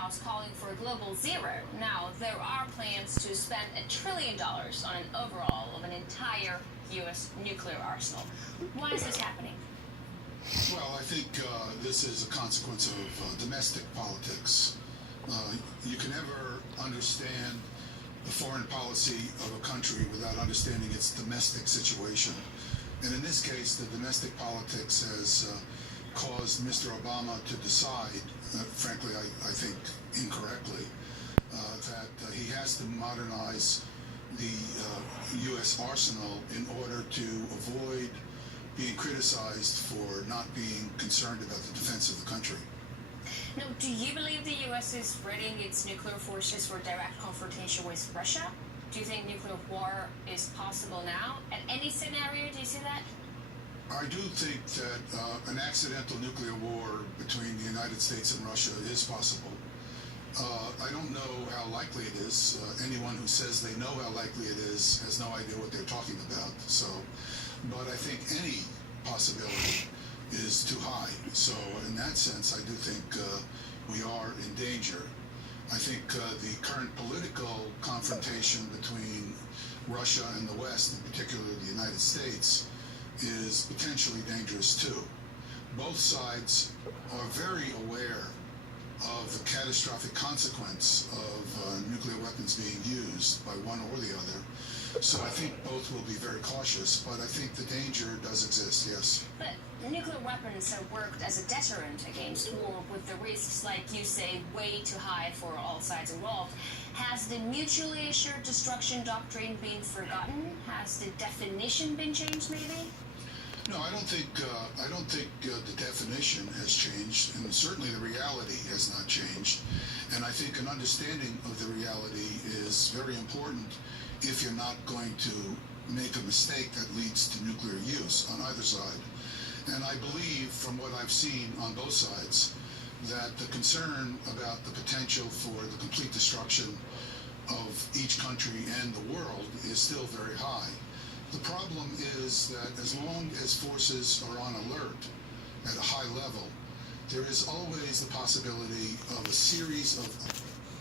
House calling for a global zero. Now, there are plans to spend $1 trillion on an overhaul of an entire U.S. nuclear arsenal. Why is this happening? Well, I think this is a consequence of domestic politics. You can never understand the foreign policy of a country without understanding its domestic situation. And in this case, the domestic politics has caused Mr. Obama to decide, frankly, I think incorrectly, that he has to modernize the U.S. arsenal in order to avoid being criticized for not being concerned about the defense of the country. Now, do you believe the U.S. is readying its nuclear forces for direct confrontation with Russia? Do you think nuclear war is possible now? At any scenario, do you see that? I do think that an accidental nuclear war between the United States and Russia is possible. I don't know how likely it is. Anyone who says they know how likely it is has no idea what they're talking about. So, but I think any possibility is too high. So in that sense, I do think we are in danger. I think the current political confrontation between Russia and the West, in particular the United States, is potentially dangerous too. Both sides are very aware of the catastrophic consequence of nuclear weapons being used by one or the other. So I think both will be very cautious, but I think the danger does exist, yes. But nuclear weapons have worked as a deterrent against war, with the risks, like you say, way too high for all sides involved. Has the mutually assured destruction doctrine been forgotten? Has the definition been changed, maybe? No, I don't think the definition has changed, and certainly the reality has not changed. And I think an understanding of the reality is very important if you're not going to make a mistake that leads to nuclear use on either side. And I believe, from what I've seen on both sides, that the concern about the potential for the complete destruction of each country and the world is still very high. The problem is that as long as forces are on alert at a high level, there is always the possibility of a series of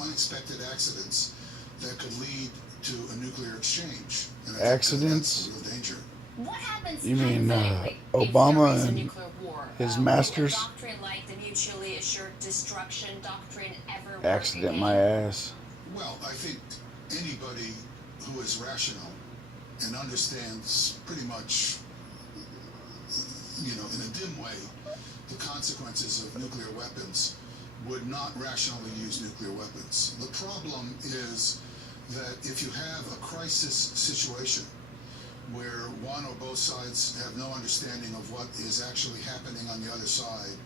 unexpected accidents that could lead to a nuclear exchange. And I think Accidents? that's a real danger. What happens You mean hypothetically if Obama there is a and nuclear war? his Will masters? a doctrine like the mutually assured destruction doctrine ever work Accident again? my ass. Well, I think anybody who is rational and understands pretty much, in a dim way, the consequences of nuclear weapons would not rationally use nuclear weapons. The problem is that if you have a crisis situation where one or both sides have no understanding of what is actually happening on the other side,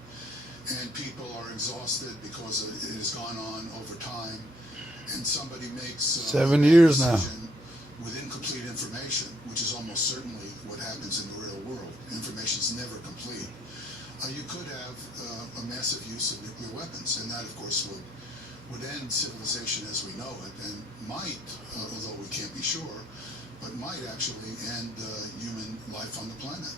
and people are exhausted because it has gone on over time, and somebody makes 7 years now with incomplete information, which is almost certainly what happens in the real world. Information is never complete. You could have a massive use of nuclear weapons, and that, of course, would end civilization as we know it, and might, although we can't be sure, but might actually end human life on the planet.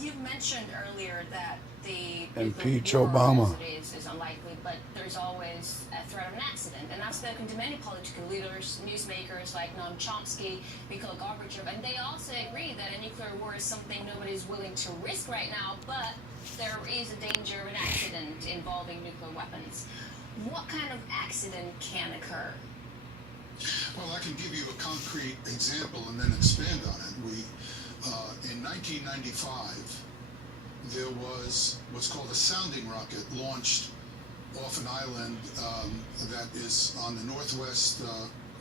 You mentioned earlier that the Impeach nuclear war Obama. as it is unlikely, but there's always a threat of an accident. And I've spoken to many political leaders, newsmakers like Noam Chomsky, Mikhail Gorbachev, and they also agree that a nuclear war is something nobody's willing to risk right now, but there is a danger of an accident involving nuclear weapons. What kind of accident can occur? Well, I can give you a concrete example and then expand on it. In 1995, there was what's called a sounding rocket launched off an island that is on the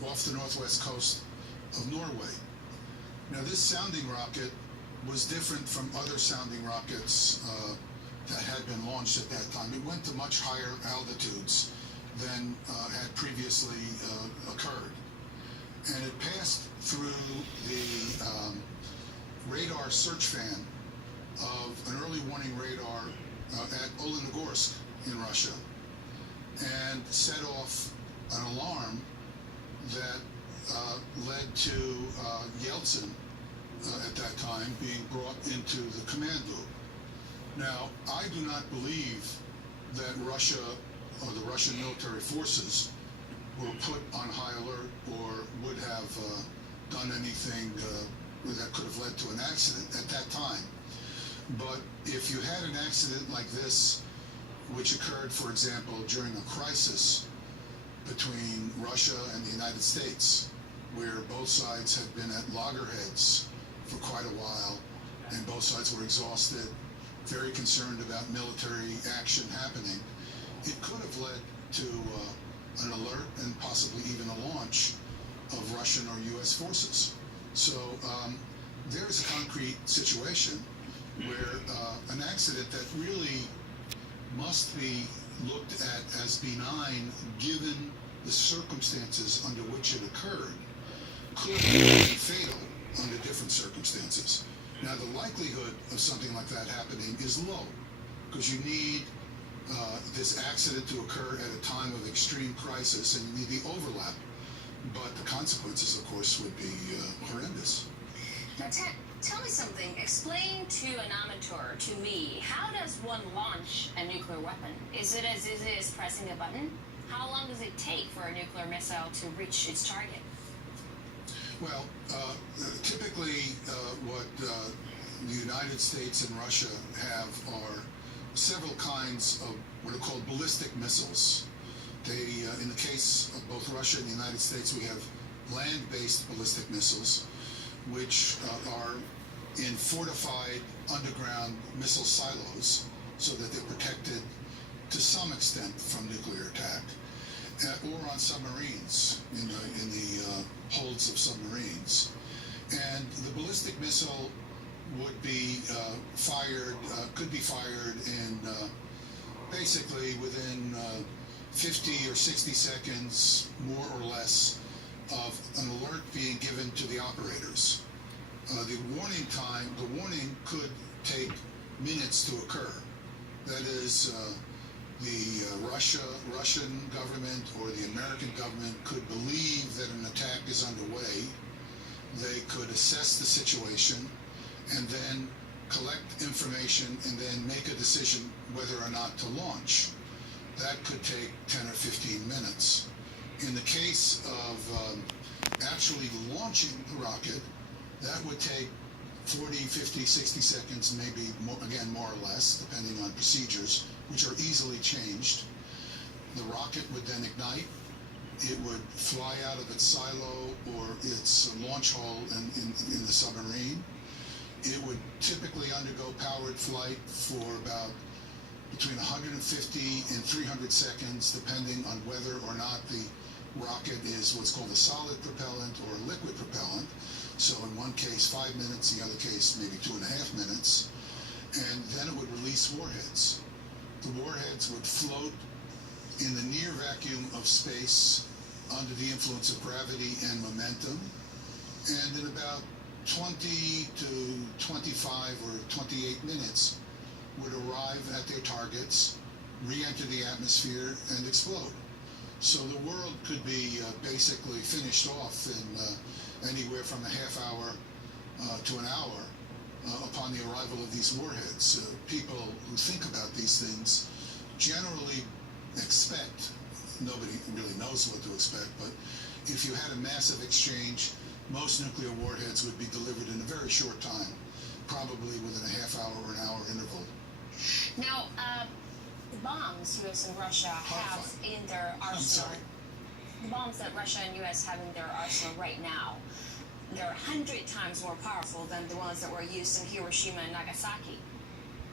off the northwest coast of Norway. Now, this sounding rocket was different from other sounding rockets that had been launched at that time. It went to much higher altitudes than had previously occurred. And it passed through the radar search fan of an early warning radar at Olenogorsk in Russia, and set off an alarm that led to Yeltsin at that time being brought into the command loop. Now, I do not believe that Russia or the Russian military forces were put on high alert or would have done anything that could have led to an accident at that time. But if you had an accident like this, which occurred, for example, during a crisis between Russia and the United States, where both sides had been at loggerheads for quite a while, and both sides were exhausted, very concerned about military action happening, it could have led to an alert and possibly even a launch of Russian or U.S. forces. So there's a concrete situation where an accident that really must be looked at as benign given the circumstances under which it occurred could be fatal under different circumstances. Now, the likelihood of something like that happening is low because you need this accident to occur at a time of extreme crisis, and you need the overlap. But the consequences, of course, would be horrendous. Now, tell me something. Explain to an amateur, to me, how does one launch a nuclear weapon? Is it as easy as pressing a button? How long does it take for a nuclear missile to reach its target? Well, typically what the United States and Russia have are several kinds of what are called ballistic missiles. They, in the case of both Russia and the United States, we have land-based ballistic missiles, which are in fortified underground missile silos so that they're protected to some extent from nuclear attack, or on submarines, in the holds of submarines. And the ballistic missile would be could be fired in basically within 50 or 60 seconds, more or less, of an alert being given to the operators. The warning could take minutes to occur. That is, the Russian government or the American government could believe that an attack is underway. They could assess the situation and then collect information and then make a decision whether or not to launch. That could take 10 or 15 minutes. In the case of actually launching the rocket, that would take 40, 50, 60 seconds, maybe more, again, more or less, depending on procedures, which are easily changed. The rocket would then ignite. It would fly out of its silo or its launch hole in the submarine. It would typically undergo powered flight for about between 150 and 300 seconds, depending on whether or not the rocket is what's called a solid propellant or a liquid propellant. So in one case, 5 minutes, the other case, maybe 2.5 minutes. And then it would release warheads. The warheads would float in the near vacuum of space under the influence of gravity and momentum. And in about 20 to 25 or 28 minutes would arrive at their targets, re-enter the atmosphere, and explode. So the world could be basically finished off in anywhere from a half hour to an hour upon the arrival of these warheads. People who think about these things generally expect, nobody really knows what to expect, but if you had a massive exchange, most nuclear warheads would be delivered in a very short time, probably within a half hour or an hour interval. Now, the bombs U.S. and Russia have in their arsenal, the bombs that Russia and U.S. have in their arsenal right now, they're 100 times more powerful than the ones that were used in Hiroshima and Nagasaki.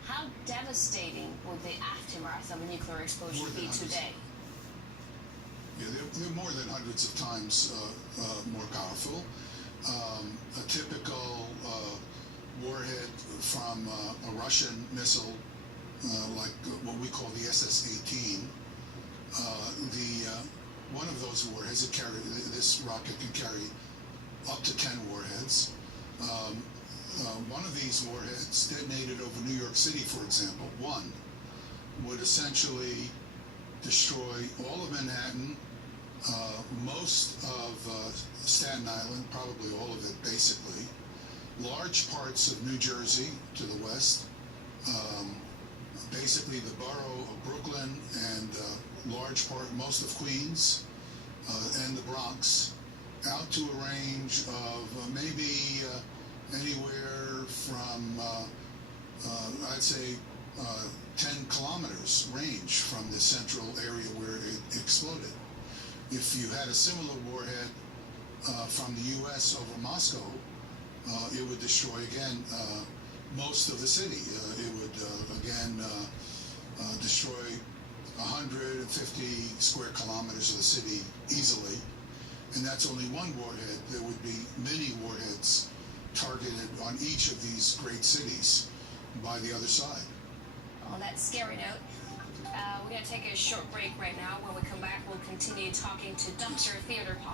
How devastating will the aftermath of a nuclear explosion be today? Yeah, they're more than hundreds of times more powerful. A typical warhead from a Russian missile, like what we call the SS-18, one of those warheads, this rocket can carry up to 10 warheads. One of these warheads detonated over New York City, for example, one would essentially destroy all of Manhattan, most of Staten Island, probably all of it basically, large parts of New Jersey to the west, basically the borough of Brooklyn and large large part, most of Queens and the Bronx, out to a range of maybe anywhere from, I'd say, 10 kilometers range from the central area where it exploded. If you had a similar warhead from the U.S. over Moscow, it would destroy again most of the city. It would again destroy 150 square kilometers of the city easily. And that's only one warhead. There would be many warheads targeted on each of these great cities by the other side. On that scary note, we're going to take a short break right now. When we come back, we'll continue talking to Dr. Theodore Pop.